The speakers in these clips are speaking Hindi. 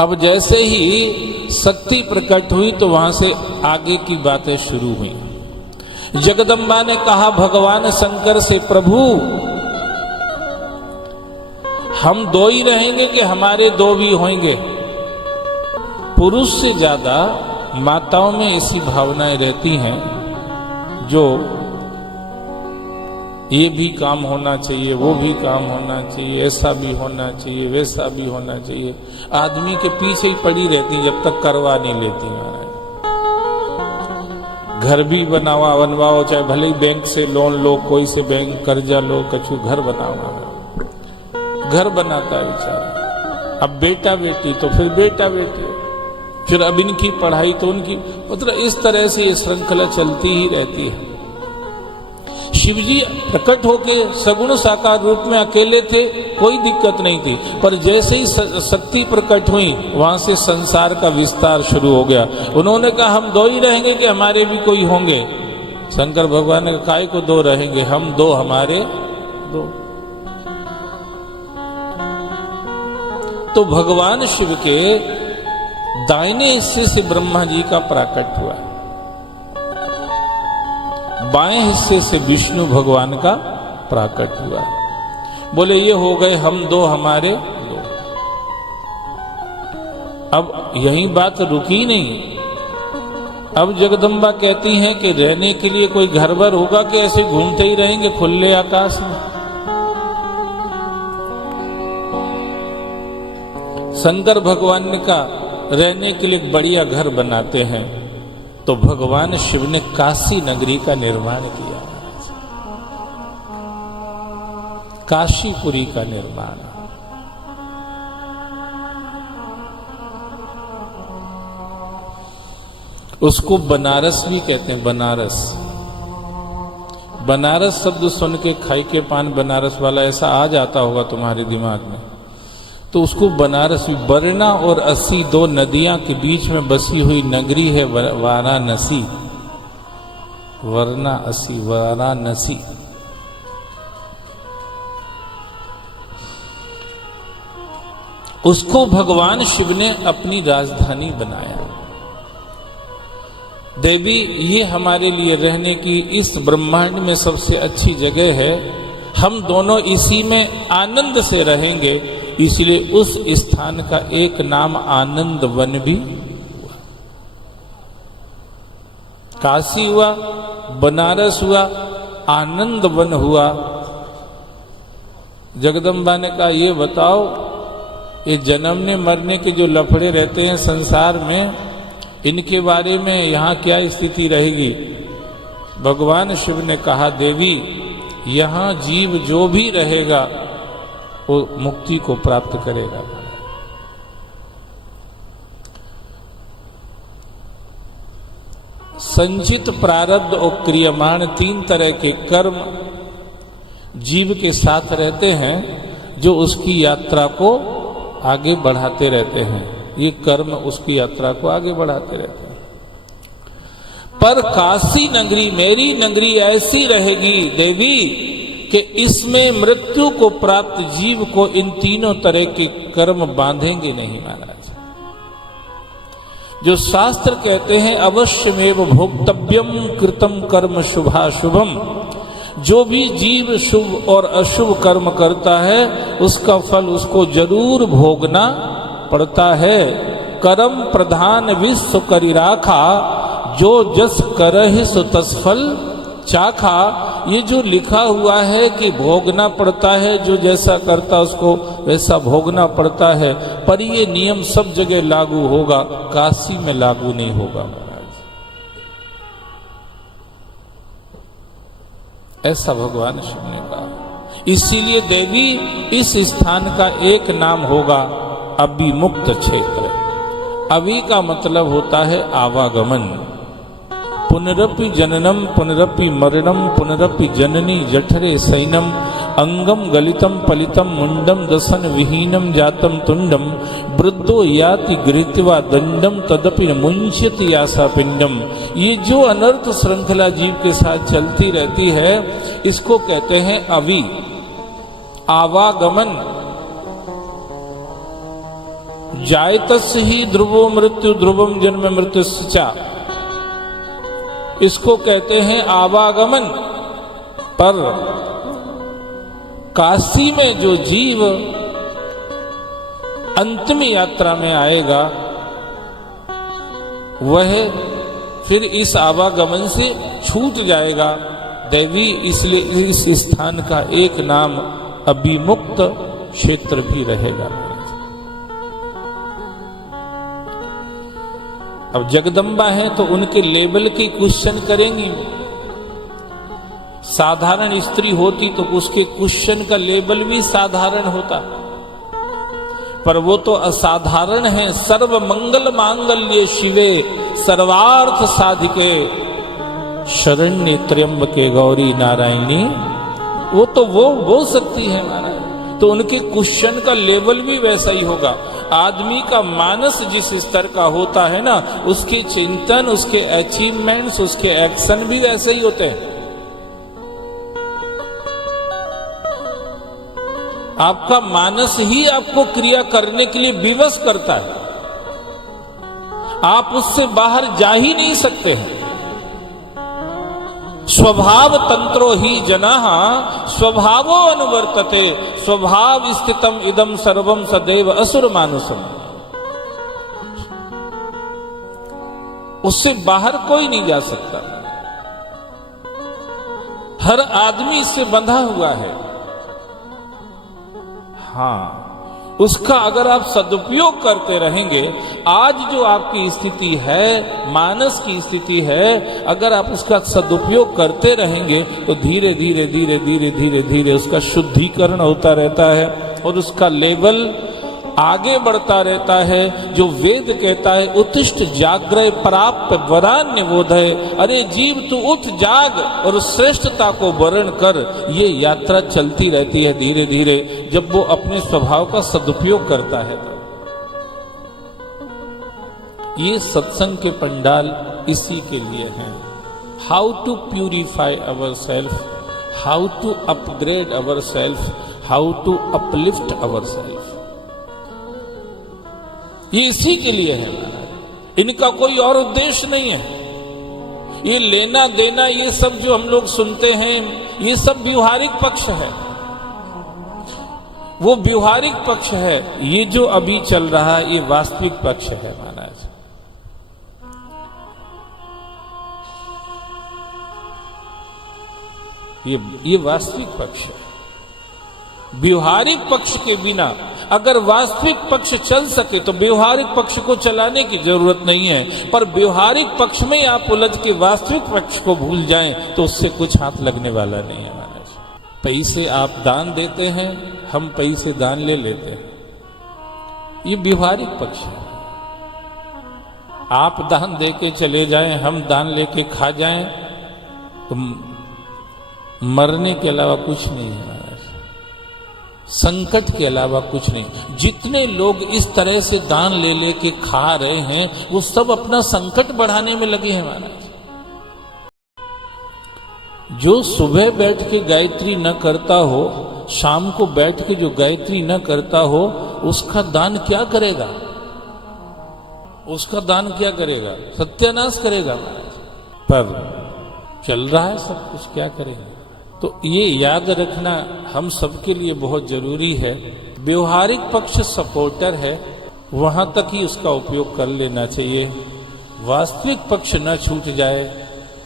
अब जैसे ही शक्ति प्रकट हुई तो वहां से आगे की बातें शुरू हुई। जगदम्बा ने कहा भगवान शंकर से, प्रभु हम दो ही रहेंगे कि हमारे दो भी होंगे? पुरुष से ज्यादा माताओं में ऐसी भावनाएं रहती हैं जो ये भी काम होना चाहिए, वो भी काम होना चाहिए, ऐसा भी होना चाहिए, वैसा भी होना चाहिए। आदमी के पीछे ही पड़ी रहती जब तक करवा नहीं लेती। घर भी बनवाओ, चाहे भले ही बैंक से लोन लो, कोई से बैंक कर्जा लो, कछु घर बनाओ। घर बनाता है बेचारा। अब बेटा बेटी तो फिर बेटा बेटी, फिर अब इनकी पढ़ाई तो उनकी, मतलब इस तरह से ये श्रृंखला चलती ही रहती है। शिवजी प्रकट होके सगुण साकार रूप में अकेले थे, कोई दिक्कत नहीं थी, पर जैसे ही शक्ति प्रकट हुई वहां से संसार का विस्तार शुरू हो गया। उन्होंने कहा हम दो ही रहेंगे कि हमारे भी कोई होंगे? शंकर भगवान ने कहा काय को दो रहेंगे, हम दो हमारे दो। तो भगवान शिव के दाहिने हिस्से से ब्रह्मा जी का प्राकट हुआ, बाएं हिस्से से विष्णु भगवान का प्राकट हुआ। बोले ये हो गए हम दो हमारे दो। अब यही बात रुकी नहीं। अब जगदम्बा कहती हैं कि रहने के लिए कोई घर वर होगा कि ऐसे घूमते ही रहेंगे खुले आकाश में? शंकर भगवान ने कहा रहने के लिए बढ़िया घर बनाते हैं। तो भगवान शिव ने काशी नगरी का निर्माण किया, काशीपुरी का निर्माण। उसको बनारस भी कहते हैं। बनारस, बनारस शब्द सुन के खाई के पान बनारस वाला ऐसा आ जाता होगा तुम्हारे दिमाग में, तो उसको बनारस भी। वरना और अस्सी दो नदियां के बीच में बसी हुई नगरी है वाराणसी। वरना अस्सी वाराणसी। उसको भगवान शिव ने अपनी राजधानी बनाया। देवी ये हमारे लिए रहने की इस ब्रह्मांड में सबसे अच्छी जगह है, हम दोनों इसी में आनंद से रहेंगे। इसलिए उस स्थान का एक नाम आनंद वन भी हुआ। काशी हुआ, बनारस हुआ, आनंद वन हुआ। जगदम्बा ने कहा ये बताओ, ये जन्मने मरने के जो लफड़े रहते हैं संसार में, इनके बारे में यहाँ क्या स्थिति रहेगी? भगवान शिव ने कहा देवी यहाँ जीव जो भी रहेगा वो मुक्ति को प्राप्त करेगा। संचित, प्रारब्ध और क्रियमाण तीन तरह के कर्म जीव के साथ रहते हैं जो उसकी यात्रा को आगे बढ़ाते रहते हैं। ये कर्म उसकी यात्रा को आगे बढ़ाते रहते हैं। पर काशी नगरी, मेरी नगरी ऐसी रहेगी देवी कि इसमें मृत्यु को प्राप्त जीव को इन तीनों तरह के कर्म बांधेंगे नहीं महाराज। जो शास्त्र कहते हैं अवश्यमेव भोक्तव्यम कृतम कर्म शुभाशुभम, जो भी जीव शुभ और अशुभ कर्म करता है उसका फल उसको जरूर भोगना पड़ता है। कर्म प्रधान विश्व करि राखा, जो जस करहि सो तस फल चाखा। ये जो लिखा हुआ है कि भोगना पड़ता है, जो जैसा करता उसको वैसा भोगना पड़ता है, पर ये नियम सब जगह लागू होगा, काशी में लागू नहीं होगा महाराज। ऐसा भगवान शिव ने कहा। इसीलिए देवी इस स्थान का एक नाम होगा अभिमुक्त क्षेत्र। अभी का मतलब होता है आवागमन। पुनरपि जननम पुनरपि मरणम पुनरपि जननी जठरे सैनम अंगम गलितम पलितम मुंडम दसन विहीनम जातम तुंडम वृद्धो याति गृहीत्वा दंडम तदपि न मुंचयति आसा पिंडम। ये जो अनर्थ श्रृंखला जीव के साथ चलती रहती है इसको कहते हैं अवि, आवागमन। जायतस् ही ध्रुवो मृत्यु ध्रुवम जन्म मृत्युश्चा, इसको कहते हैं आवागमन। पर काशी में जो जीव अंतिम यात्रा में आएगा वह फिर इस आवागमन से छूट जाएगा दैवी, इसलिए इस स्थान का एक नाम अभिमुक्त क्षेत्र भी रहेगा। अब जगदम्बा है तो उनके लेवल की क्वेश्चन करेंगी। साधारण स्त्री होती तो उसके क्वेश्चन का लेवल भी साधारण होता, पर वो तो असाधारण है। सर्व मंगल मांगल्य शिवे सर्वार्थ साधिके शरण्य त्र्यंबके गौरी नारायणी, वो तो वो बोल सकती है महाराज। तो उनके क्वेश्चन का लेवल भी वैसा ही होगा। आदमी का मानस जिस स्तर का होता है ना, उसके चिंतन, उसके अचीवमेंट्स, उसके एक्शन भी वैसे ही होते हैं। आपका मानस ही आपको क्रिया करने के लिए विवश करता है, आप उससे बाहर जा ही नहीं सकते हैं। स्वभाव तंत्रो ही जनाः स्वभावो अनुवर्तते, स्वभाव स्थितम इदम सर्वम सदैव असुर मानुसम। उससे बाहर कोई नहीं जा सकता, हर आदमी इससे बंधा हुआ है। हाँ, उसका अगर आप सदुपयोग करते रहेंगे, आज जो आपकी स्थिति है, मानस की स्थिति है, अगर आप उसका सदुपयोग करते रहेंगे तो धीरे धीरे धीरे धीरे धीरे धीरे उसका शुद्धिकरण होता रहता है और उसका लेवल आगे बढ़ता रहता है। जो वेद कहता है उत्तिष्ठ जाग्रय प्राप्य वरान्य बोधय, अरे जीव तू उठ जाग और श्रेष्ठता को वर्ण कर। ये यात्रा चलती रहती है धीरे धीरे, जब वो अपने स्वभाव का सदुपयोग करता है। ये सत्संग के पंडाल इसी के लिए हैं। How to purify our self, how to upgrade our self, how to uplift our self, ये इसी के लिए है महाराज। इनका कोई और उद्देश्य नहीं है। ये लेना देना, ये सब जो हम लोग सुनते हैं, ये सब व्यवहारिक पक्ष है। वो व्यवहारिक पक्ष है। ये जो अभी चल रहा है ये वास्तविक पक्ष है महाराज। ये वास्तविक पक्ष है। व्यवहारिक पक्ष के बिना अगर वास्तविक पक्ष चल सके तो व्यवहारिक पक्ष को चलाने की जरूरत नहीं है, पर व्यवहारिक पक्ष में आप उलझ के वास्तविक पक्ष को भूल जाएं तो उससे कुछ हाथ लगने वाला नहीं है महाराज। पैसे आप दान देते हैं, हम पैसे दान ले लेते हैं, ये व्यवहारिक पक्ष है। आप दान दे के चले जाएं, हम दान लेके खा जाएं तो मरने के अलावा कुछ नहीं है, संकट के अलावा कुछ नहीं। जितने लोग इस तरह से दान ले लेके खा रहे हैं वो सब अपना संकट बढ़ाने में लगे हैं महाराज। जो सुबह बैठ के गायत्री न करता हो, शाम को बैठ के जो गायत्री न करता हो, उसका दान क्या करेगा? उसका दान क्या करेगा? सत्यानाश करेगा महाराज। पर चल रहा है सब कुछ, क्या करेगा? तो ये याद रखना हम सबके लिए बहुत जरूरी है। व्यवहारिक पक्ष सपोर्टर है, वहां तक ही उसका उपयोग कर लेना चाहिए। वास्तविक पक्ष न छूट जाए,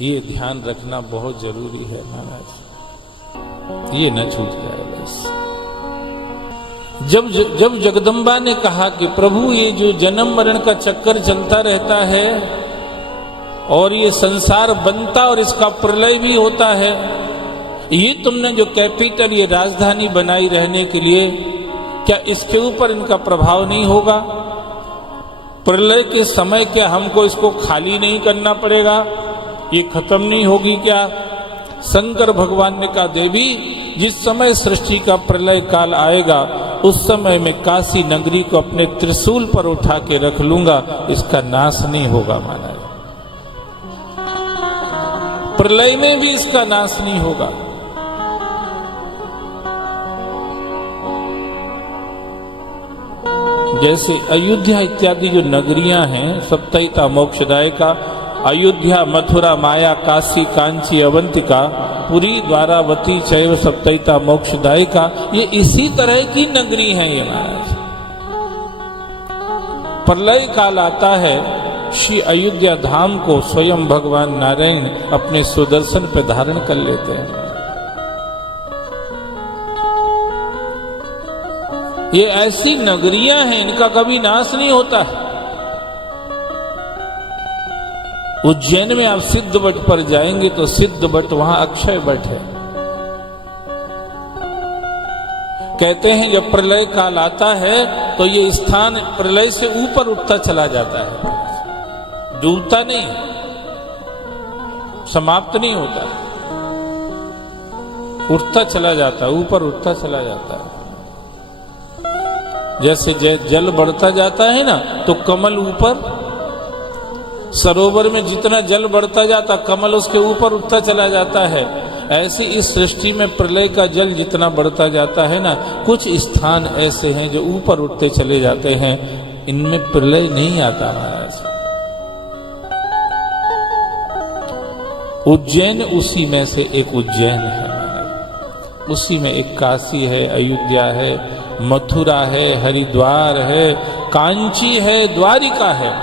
ये ध्यान रखना बहुत जरूरी है महाराज, ये न छूट जाए बस। जब जगदम्बा ने कहा कि प्रभु ये जो जन्म मरण का चक्कर चलता रहता है और ये संसार बनता और इसका प्रलय भी होता है, ये तुमने जो कैपिटल, ये राजधानी बनाई रहने के लिए, क्या इसके ऊपर इनका प्रभाव नहीं होगा? प्रलय के समय क्या हमको इसको खाली नहीं करना पड़ेगा? ये खत्म नहीं होगी क्या? शंकर भगवान ने कहा, देवी जिस समय सृष्टि का प्रलय काल आएगा उस समय मैं काशी नगरी को अपने त्रिशूल पर उठा के रख लूंगा, इसका नाश नहीं होगा महाराज। प्रलय में भी इसका नाश नहीं होगा। जैसे अयोध्या इत्यादि जो नगरियां हैं, सप्तैता मोक्षदायिका, अयोध्या, मथुरा, माया, काशी, कांची, अवंतिका, पुरी, द्वारावती, चैव सप्तैता मोक्षदायिका, ये इसी तरह की नगरी हैं ये महाराज। प्रलय काल आता है, श्री अयोध्या धाम को स्वयं भगवान नारायण अपने सुदर्शन पे धारण कर लेते हैं। ये ऐसी नगरियां हैं, इनका कभी नाश नहीं होता है। उज्जैन में आप सिद्ध बट पर जाएंगे तो सिद्ध बट वहां अक्षय बट है। कहते हैं जब प्रलय काल आता है तो ये स्थान प्रलय से ऊपर उठता चला जाता है, डूबता नहीं, समाप्त नहीं होता, उठता चला जाता है, ऊपर उठता चला जाता है। जैसे जल बढ़ता जाता है ना, तो कमल ऊपर, सरोवर में जितना जल बढ़ता जाता कमल उसके ऊपर उठता चला जाता है। ऐसे इस सृष्टि में प्रलय का जल जितना बढ़ता जाता है ना, कुछ स्थान ऐसे हैं जो ऊपर उठते चले जाते हैं, इनमें प्रलय नहीं आता महाराज। उज्जैन उसी में से एक उज्जैन है महाराज, उसी में एक काशी है, अयोध्या है, मथुरा है, हरिद्वार है, कांची है, द्वारिका है।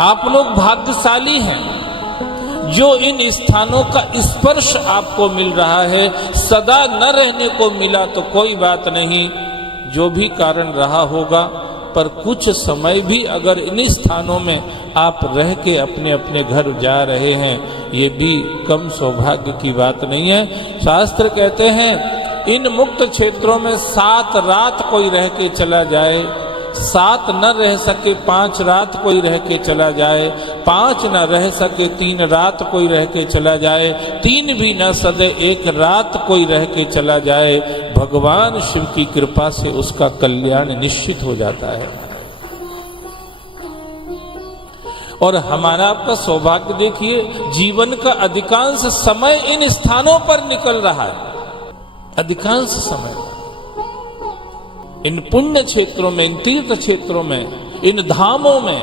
आप लोग भाग्यशाली हैं जो इन स्थानों का स्पर्श आपको मिल रहा है। सदा न रहने को मिला तो कोई बात नहीं, जो भी कारण रहा होगा, पर कुछ समय भी अगर इन स्थानों में आप रह के अपने अपने घर जा रहे हैं, ये भी कम सौभाग्य की बात नहीं है। शास्त्र कहते हैं इन मुक्त क्षेत्रों में 7 रात कोई रह के चला जाए, 7 न रह सके 5 रात कोई रह के चला जाए, 5 न रह सके 3 रात कोई रह के चला जाए, 3 भी न सदे 1 रात कोई रह के चला जाए, भगवान शिव की कृपा से उसका कल्याण निश्चित हो जाता है। और हमारा आपका सौभाग्य देखिए, जीवन का अधिकांश समय इन स्थानों पर निकल रहा है। अधिकांश समय इन पुण्य क्षेत्रों में, इन तीर्थ क्षेत्रों में, इन धामों में,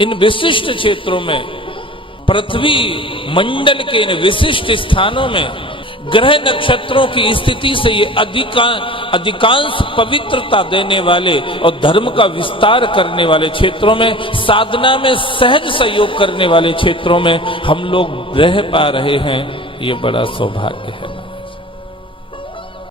इन विशिष्ट क्षेत्रों में, पृथ्वी मंडल के इन विशिष्ट स्थानों में, ग्रह नक्षत्रों की स्थिति से ये अधिकांश पवित्रता देने वाले और धर्म का विस्तार करने वाले क्षेत्रों में, साधना में सहज सहयोग करने वाले क्षेत्रों में हम लोग रह पा रहे हैं, ये बड़ा सौभाग्य है।